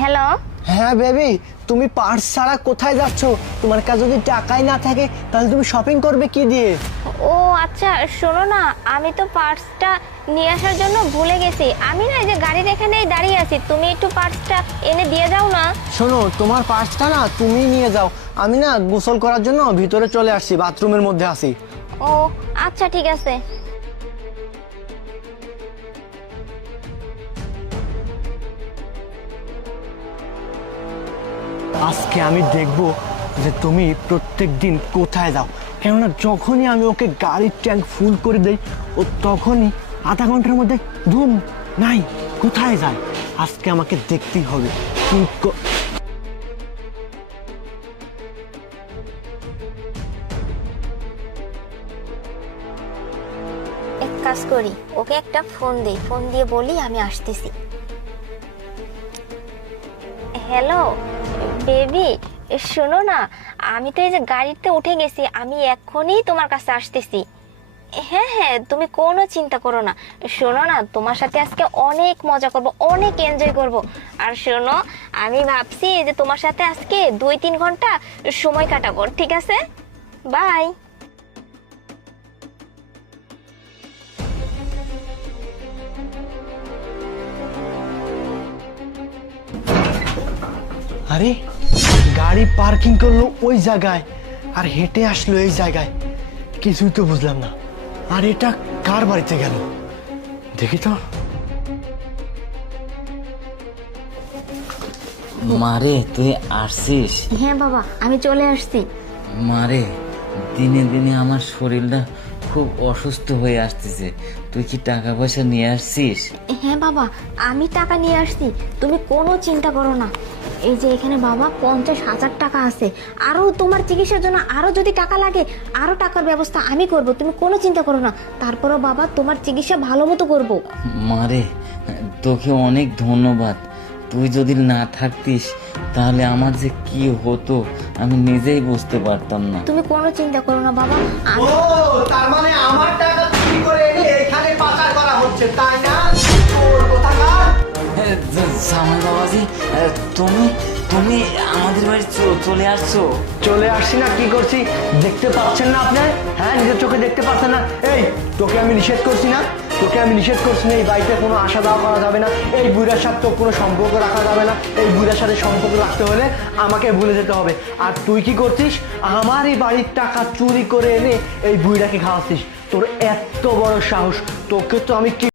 Hello. হ্যাঁ baby, তুমি purse ছাড়া কোথায় যাচ্ছ? তোমার কাছে যদি টাকাই না থাকে তাহলে তুমি শপিং করবে কি দিয়ে? ও আচ্ছা, শোনো না, আমি তো পার্সটা নিয়ে আসার জন্য ভুলে গেছি। আমি না এই যে গাড়ির এখানেই দাঁড়িয়ে আছি, তুমি একটু পার্সটা এনে দিয়ে যাও না। শোনো, তোমার পার্সটা না তুমি নিয়ে যাও। আমি না গোসল করার জন্য ভিতরে চলে আসছি, বাথরুমের মধ্যে আছি। ও আচ্ছা, ঠিক আছে। আজকে আমি দেখব যে তুমি প্রত্যেক দিন কোথায় যাও। কেননা যখনই আমি ওকে গাড়ির ট্যাঙ্ক ফুল করে দেই, ও তখনই আধা ঘন্টার মধ্যে ধুম নাই, কোথায় যায়। আজকে আমাকে দেখতেই হবে। এক কাজ করি, ওকে একটা ফোন দেই, ফোন দিয়ে বলি আমি আসতেছি। হ্যালো বেবি, শোনো না, আমি তো এই যে গাড়িতে উঠে গেছি, আমি এখনই তোমার কাছে আসতেছি। হ্যাঁ হ্যাঁ, তুমি কোনো চিন্তা করো না। শোনো না, তোমার সাথে আজকে অনেক মজা করব, অনেক এনজয় করব। আর শোনো, আমি ভাবছি যে তোমার সাথে আজকে 2-3 ঘন্টা সময় কাটাবো, ঠিক আছে? বাই। আরে, গাড়ি পার্কিং করলো ওই জায়গায় আর হেঁটে আসলো এই জায়গায়, কিছুই তো বুঝলাম না। আর এটা কার বাড়িতে গেল দেখি তো। মারে, তুই আসছিস? হ্যাঁ বাবা, আমি চলে আসছি। মারে, দিনে দিনে আমার শরীরটা খুব অসুস্থ হয়ে আসতেছে। তুই কি টাকা পয়সা নিয়ে আসছিস? হ্যাঁ বাবা, আমি টাকা নিয়ে আসছি, তুমি কোনো চিন্তা করো না। এই যে এখানে বাবা 50,000 টাকা আছে। আরো তোমার চিকিৎসার জন্য আরো যদি টাকা লাগে, আরো টাকার ব্যবস্থা আমি করব, তুমি কোনো চিন্তা করো না। তারপরও বাবা, তোমার চিকিৎসা ভালো মতো করবো। মারে, তোকে অনেক ধন্যবাদ। তুই যদি না থাকতিস তাহলে আমার যে কি হতো আমি নিজেই বুঝতে পারতাম না। তুমি কোনো চিন্তা করো না বাবা। ও, তার মানে আমার টাকা চুরি করে এনে এখানে পাচার করা হচ্ছে, তাই না? চোর কোথাকার! জামাই বাবাজি, তুমি তুমি আমাদের বাড়ি চলে আসছো? চলে আসছি না, কি করছি দেখতে পাচ্ছেন না আপনার? হ্যাঁ, নিজের চোখে দেখতে পাচ্ছেন না? এই, তোকে আমি নিষেধ করছি না? তোকে আমি নিষেধ করছি না, এই বাড়িতে কোনো আসা যাওয়া করা যাবে না। এই বুড়ার সাথে তো কোনো সম্পর্ক রাখা যাবে না। এই বুড়ার সাথে সম্পর্ক রাখতে হলে আমাকে ভুলে যেতে হবে। আর তুই কি করছিস? আমার এই বাড়ির টাকা চুরি করে এনে এই বুড়াকে খাওয়াচ্ছিস। তোর এত বড় সাহস! তোকে তো আমি